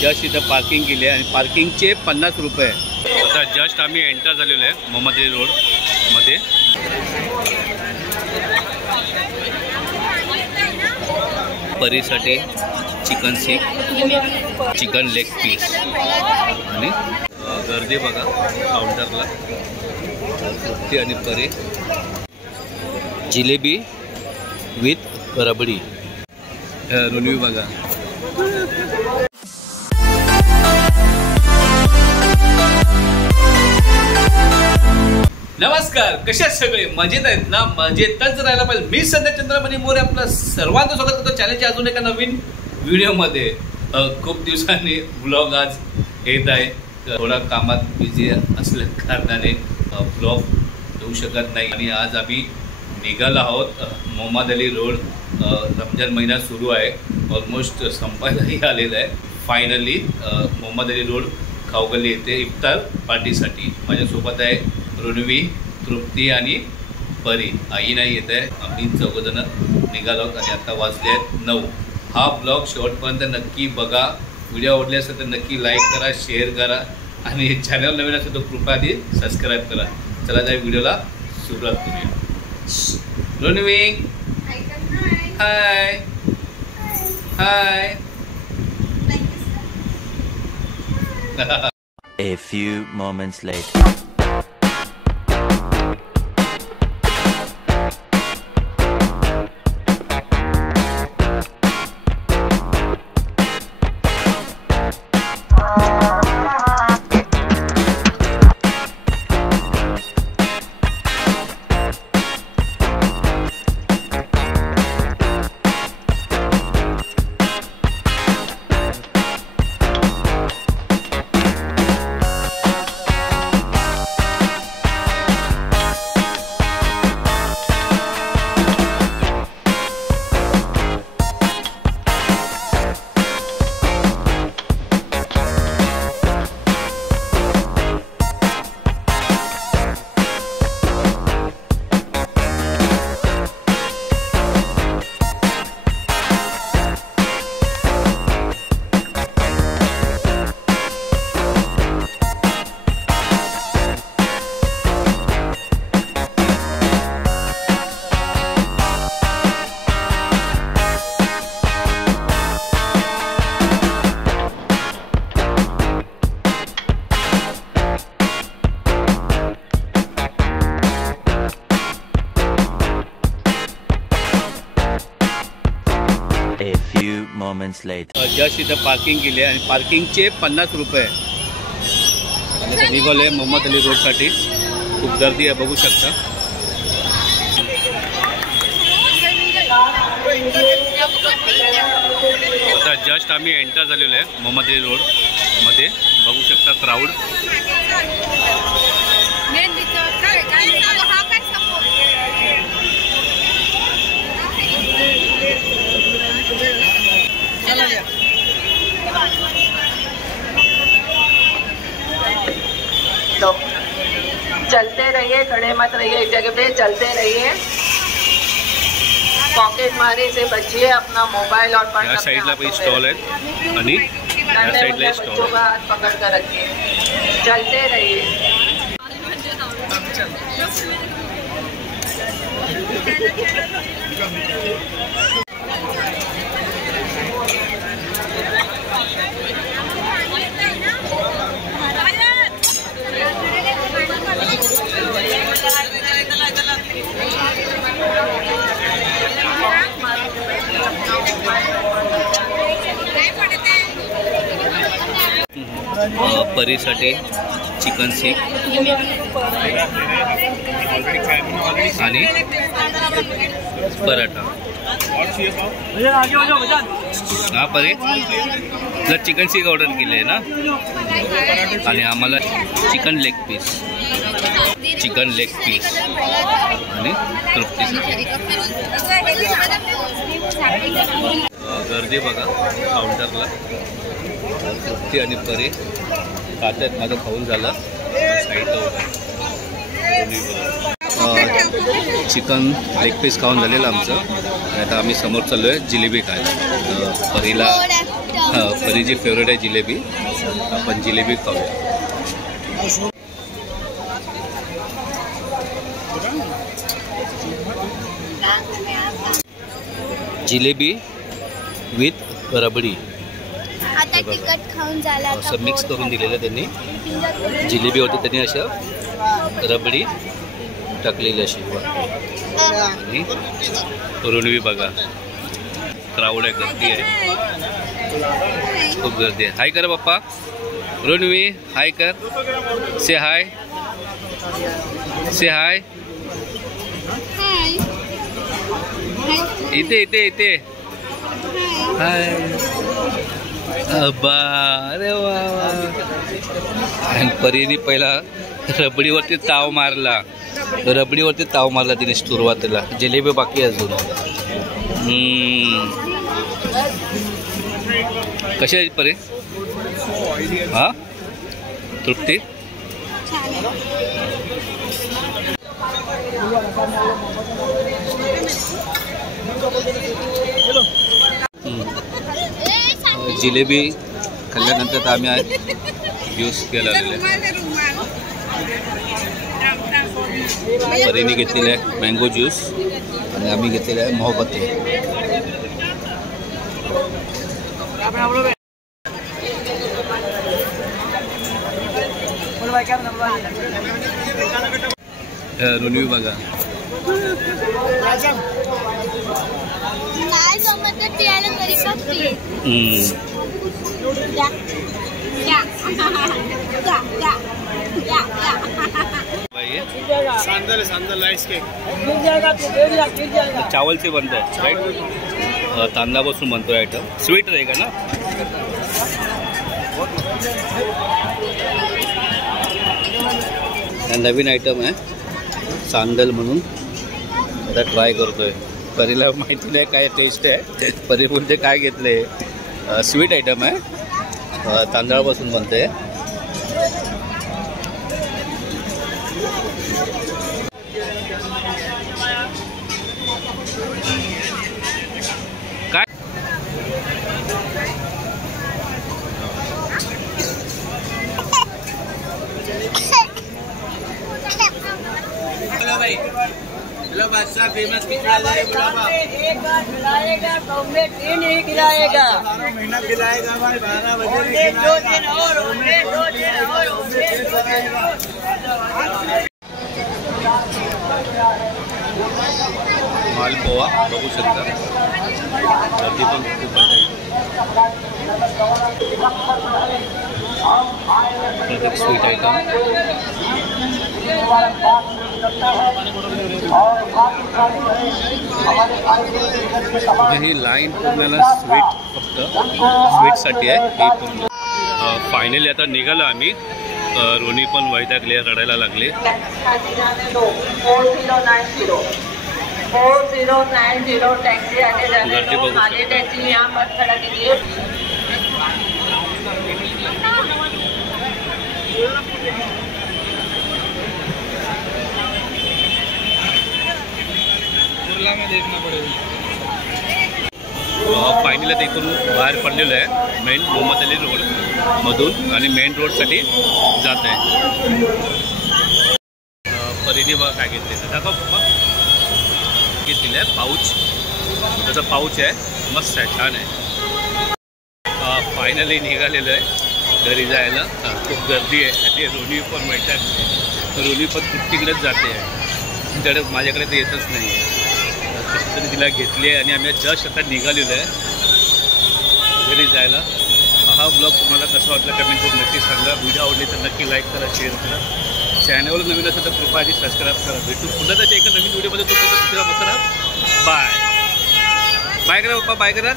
जस्ट इथं पार्किंग केली आहे आणि पार्किंगचे 50 रुपये. आता जस्ट आम्ही एंटर झालेलो आहे मोहम्मद अली रोड मध्ये. परीसाठी चिकन सीख, चिकन लेग पीस आणि गर्दी बघा काउंटरला. तृप्ती आणि परी, जिलेबी विथ रबडी. रिव्ह्यू बघा. नमस्कार, कसे आहेत सगळे? मजेत आहेत ना? मजेतच राहायला पाहिजे. मी सध्या चंद्रमणी मोरे आपलं सर्वांचं स्वागत करतो चॅनलच्या अजून एका नवीन व्हिडिओमध्ये. खूप दिवसांनी व्लॉग आज येत आहे. थोडा कामात बिझी असल्या कारणाने व्लॉग येऊ शकत नाही. आणि आज आम्ही निघालो आहोत मोहम्मद अली रोड. रमजान महिना सुरू आहे, ऑलमोस्ट संपायलाही आलेला आहे. फायनली मोहम्मद अली रोड खाऊगल्ली येथे इफ्तार पार्टीसाठी. माझ्यासोबत आहे ऋण्वी, तृप्ती आणि परी. आई नाही येत आहे. आम्ही चौघजण निघालो आहोत आणि आता वाजले आहेत 9. हा ब्लॉग शेवटपर्यंत नक्की बघा. व्हिडिओ आवडले असेल तर नक्की लाईक करा, शेअर करा आणि चॅनल नवीन असेल तर कृपया आधी सबस्क्राईब करा. चला त्या व्हिडिओला सुरुवात करूया. ऋण्वी, हाय हाय. A few moments later. A few moments later. Just इथं पार्किंग केली आहे आणि पार्किंगचे 50 रुपये. आणि आता निघालो आहे मोहम्मद अली रोडसाठी. खूप गर्दी आहे, बघू शकता. आता जस्ट आम्ही एंटर झालेलो आहे मोहम्मद अली रोड मध्ये. बघू शकता क्राऊड. तो चलते रहिए, खड़े मत रहिए एक जगह पे, चलते रहिए. पॉकेट मारे से बचिए. अपना मोबाइल और पर्स या साइडला पण स्टॉल आहेत आणि या साइडला स्टॉल आहे. हाथ पकड़ कर रखिए. चलते रहिए. परीसाठी चिकन सीख आणि पराठा. हा परी, तुला चिकन सीख ऑर्डर केले आहे ना? आणि आम्हाला चिकन लेग पीस आणि तृप्तीसाठी. गर्दी बघा काउंटरला. तृप्ती आणि परी खात्यात. माझं खाऊन झालं. साईडला होता चिकन लेग पीस खाऊन झालेलं आमचं. आणि आता आम्ही समोर चाललो आहे जिलेबी खायला. परीला परीची फेवरेट आहे जिलेबी. आपण जिलेबी खाऊया. जिलेबी विथ रबडी आता तिखट खाऊन झाला. असं मिक्स करून दिलेलं त्यांनी. जिलेबीवरती त्यांनी अशा रबडी टाकलेली अशी. आणि रुणवी बघा, क्राऊड आहे, गर्दी आहे, खूप गर्दी आहे. हाय कर पप्पा. रुणवी हाय कर. से हाय, से हाय. इथे इथे इथे हाय. अब्बा, अरे वा वा. आणि परीने पहिला रबडीवरती ताव मारला. रबडीवरती ताव मारला तिने सुरुवातीला. जिलेबी बाकी अजून. कशी आहे परी? हा, तृप्ती. जिलेबी खाल्ल्यानंतर तर आम्ही ज्यूस प्यायला आलेले. परीने घेतलेलं आहे मँगो ज्यूस आणि आम्ही घेतलेलं आहे मोहब्बती. रुणवी बघा. चावलचे बनत आहे राईट. तांदळापासून बनतोय आयटम. स्वीट रहेगा ना. नवीन आयटम आहे सांदल म्हणून. आता ट्राय करतोय. परीला माहिती नाही काय टेस्ट आहे. परी बोलते काय घेतले. स्वीट आयटम आहे, तांदळापासून बनते. काय बादशाह फेमस खिलाएगा, में 3 ही खिलाएगा. 12 महीना खिलाएगा भाई. 12 बजे 2 दिन और मालपोहा बघू शकता. गर्दी पण खूप आहे. Sweet item. ही लाईन पूर्ण स्वीट, फक्त स्वीटसाठी आहे ही पूर्ण. फायनली आता निघालो आम्ही. रोनी पण वैतागली, रडायला लागले. 4090 टैक्सी आने जाने गर्दी दो. बघू. खाली टैक्सी यहाँ मत खड़ा कीजिए. फायनली आता इथून बाहेर पडलेलो आहे मेन मोहम्मद अली रोड मधून आणि मेन रोडसाठी जात आहे. परीने बघा काय घेतले. दाखव पप्पा. घेतलेलं आहे पाऊच. त्याचा पाऊच आहे, मस्त आहे, छान आहे. फायनली निघालेलं आहे घरी जायला. खूप गर्दी आहे आणि रोनी पण माहीत आहे. रोनी पण तिकडेच जाते आहे. तुमच्याकडे माझ्याकडे तर येतच नाही आहे. तरी तिला घेतली आहे आणि आम्ही जस्ट आता निघालेलो आहे घरी जायला. हा ब्लॉग तुम्हाला कसा वाटला कमेंट करून नक्की सांगा. व्हिडिओ आवडली तर नक्की लाईक करा, शेअर करा. चॅनलवर नवीन असेल तर कृपया आधी सबस्क्राईब करा. भेटू पुन्हा त्याच्या एका नवीन व्हिडिओमध्ये. तो मस्त राहा. बाय बाय करा पप्पा. बाय करा.